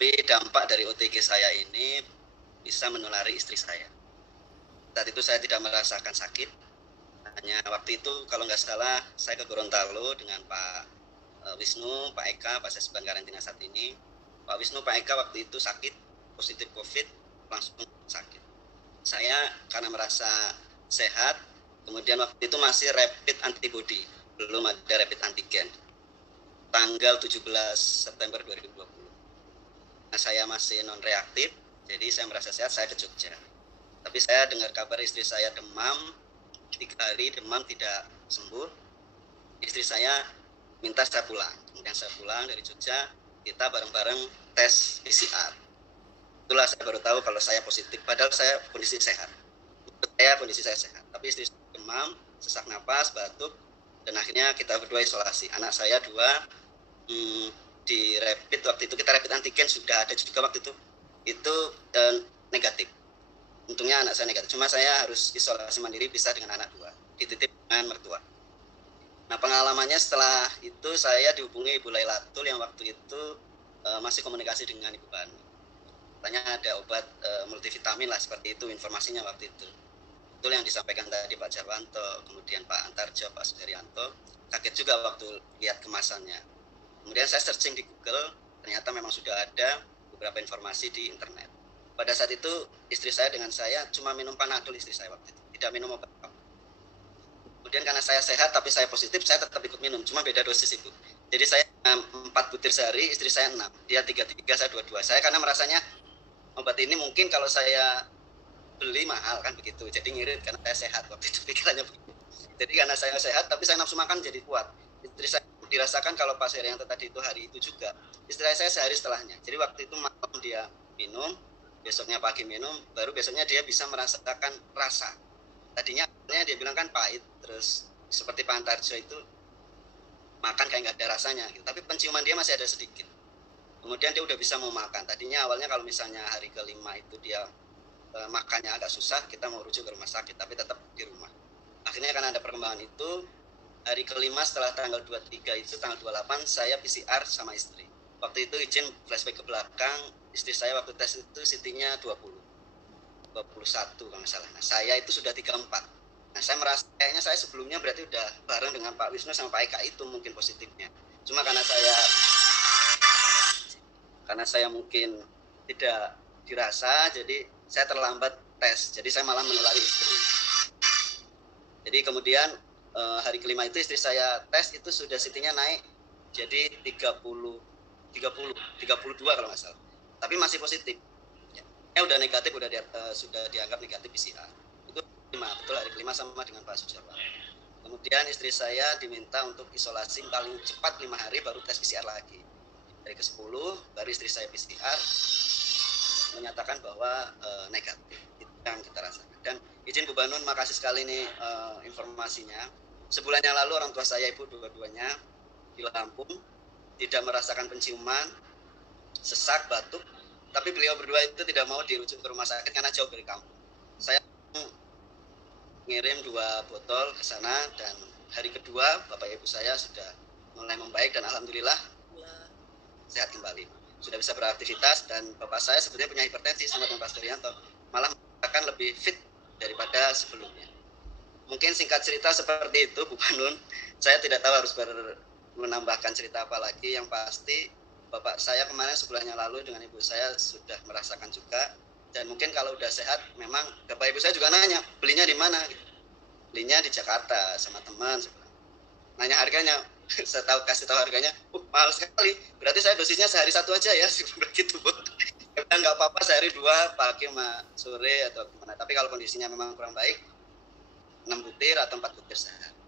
Tapi dampak dari OTG saya ini bisa menulari istri saya. Saat itu saya tidak merasakan sakit. Hanya waktu itu kalau nggak salah saya ke Gorontalo dengan Pak Wisnu, Pak Eka, Pak Sesban karantina saat ini. Pak Wisnu, Pak Eka waktu itu sakit, positif COVID, langsung sakit. Saya karena merasa sehat, kemudian waktu itu masih rapid antibody, belum ada rapid antigen. Tanggal 17 September 2020. Nah, saya masih non-reaktif, jadi saya merasa sehat, saya ke Jogja. Tapi saya dengar kabar istri saya demam, 3 hari demam tidak sembuh. Istri saya minta saya pulang. Kemudian saya pulang dari Jogja, kita bareng-bareng tes PCR. Itulah saya baru tahu kalau saya positif, padahal saya kondisi sehat. Kondisi saya sehat, tapi istri saya demam, sesak napas, batuk, dan akhirnya kita berdua isolasi. Anak saya 2 di rapid, waktu itu kita rapid antigen sudah ada juga waktu itu negatif. Untungnya anak saya negatif, cuma saya harus isolasi mandiri bisa dengan anak 2, dititip dengan mertua. Nah, pengalamannya setelah itu saya dihubungi Ibu Lailatul yang waktu itu masih komunikasi dengan Ibu Banu. Katanya ada obat multivitamin lah, seperti itu informasinya waktu itu. Itu yang disampaikan tadi Pak Jarwanto, kemudian Pak Antarjo, Pak Sudaryanto. Kaget juga waktu lihat kemasannya. Kemudian saya searching di Google, ternyata memang sudah ada beberapa informasi di internet. Pada saat itu istri saya dengan saya cuma minum Panadol, istri saya waktu itu, tidak minum obat. Kemudian karena saya sehat tapi saya positif, saya tetap ikut minum, cuma beda dosis Ibu. Jadi saya 4 butir sehari, istri saya 6. Dia 3, saya 2. Saya karena merasanya obat ini mungkin kalau saya beli mahal kan begitu, jadi ngirit karena saya sehat waktu itu pikirannya begitu. Jadi karena saya sehat tapi saya nafsu makan jadi kuat. Istri saya dirasakan kalau pas yang tadi itu hari itu juga. Istri saya sehari setelahnya. Jadi waktu itu malam dia minum, besoknya pagi minum, baru besoknya dia bisa merasakan rasa. Tadinya dia bilang kan pahit, terus seperti Pak Antarjo itu makan kayak nggak ada rasanya gitu. Tapi penciuman dia masih ada sedikit. Kemudian dia udah bisa mau makan. Tadinya awalnya kalau misalnya hari ke-5 itu dia makannya agak susah, kita mau rujuk ke rumah sakit, tapi tetap di rumah. Akhirnya karena ada perkembangan itu, hari ke-5 setelah tanggal 23 itu, tanggal 28 saya PCR sama istri. Waktu itu izin flashback ke belakang, istri saya waktu tes itu CT-nya 21 kalau nggak salah. Nah, saya itu sudah 34. Nah, saya merasa kayaknya saya sebelumnya berarti udah bareng dengan Pak Wisnu sama Pak Eka, itu mungkin positifnya. Cuma karena saya mungkin tidak dirasa, jadi saya terlambat tes, jadi saya malah menulari istri. Jadi kemudian hari ke-5 itu istri saya tes itu sudah CT-nya naik jadi 32 kalau nggak salah, tapi masih positif. Ya udah negatif, sudah dianggap negatif PCR. Itu 5, betul hari ke-5 sama dengan Pak Sujarwan. Kemudian istri saya diminta untuk isolasi paling cepat 5 hari baru tes PCR lagi. Hari ke-10 baru istri saya PCR menyatakan bahwa negatif. Itu yang kita rasakan. Dan izin Bu Banun, makasih sekali nih informasinya. Sebulan yang lalu orang tua saya, Ibu, dua-duanya di Lampung, tidak merasakan penciuman, sesak, batuk, tapi beliau berdua itu tidak mau dirujuk ke rumah sakit karena jauh dari kampung. Saya ngirim 2 botol ke sana, dan hari kedua Bapak Ibu saya sudah mulai membaik dan alhamdulillah sehat kembali, sudah bisa beraktivitas. Dan bapak saya sebenarnya punya hipertensi sama dengan Pak Sudaryanto, malah akan lebih fit daripada sebelumnya. Mungkin singkat cerita seperti itu Bu Banun. Saya tidak tahu harus menambahkan cerita apa lagi. Yang pasti bapak saya kemarin sebulan yang lalu dengan ibu saya sudah merasakan juga. Dan mungkin kalau udah sehat, memang bapak ibu saya juga nanya belinya di mana. Belinya di Jakarta sama teman. Nanya harganya, saya kasih tahu harganya, mahal sekali. Berarti saya dosisnya sehari 1 aja ya, begitu Bu. Nggak apa-apa sehari 2, pagi sama sore atau gimana. Tapi kalau kondisinya memang kurang baik, 6 butir atau 4 butir sehari.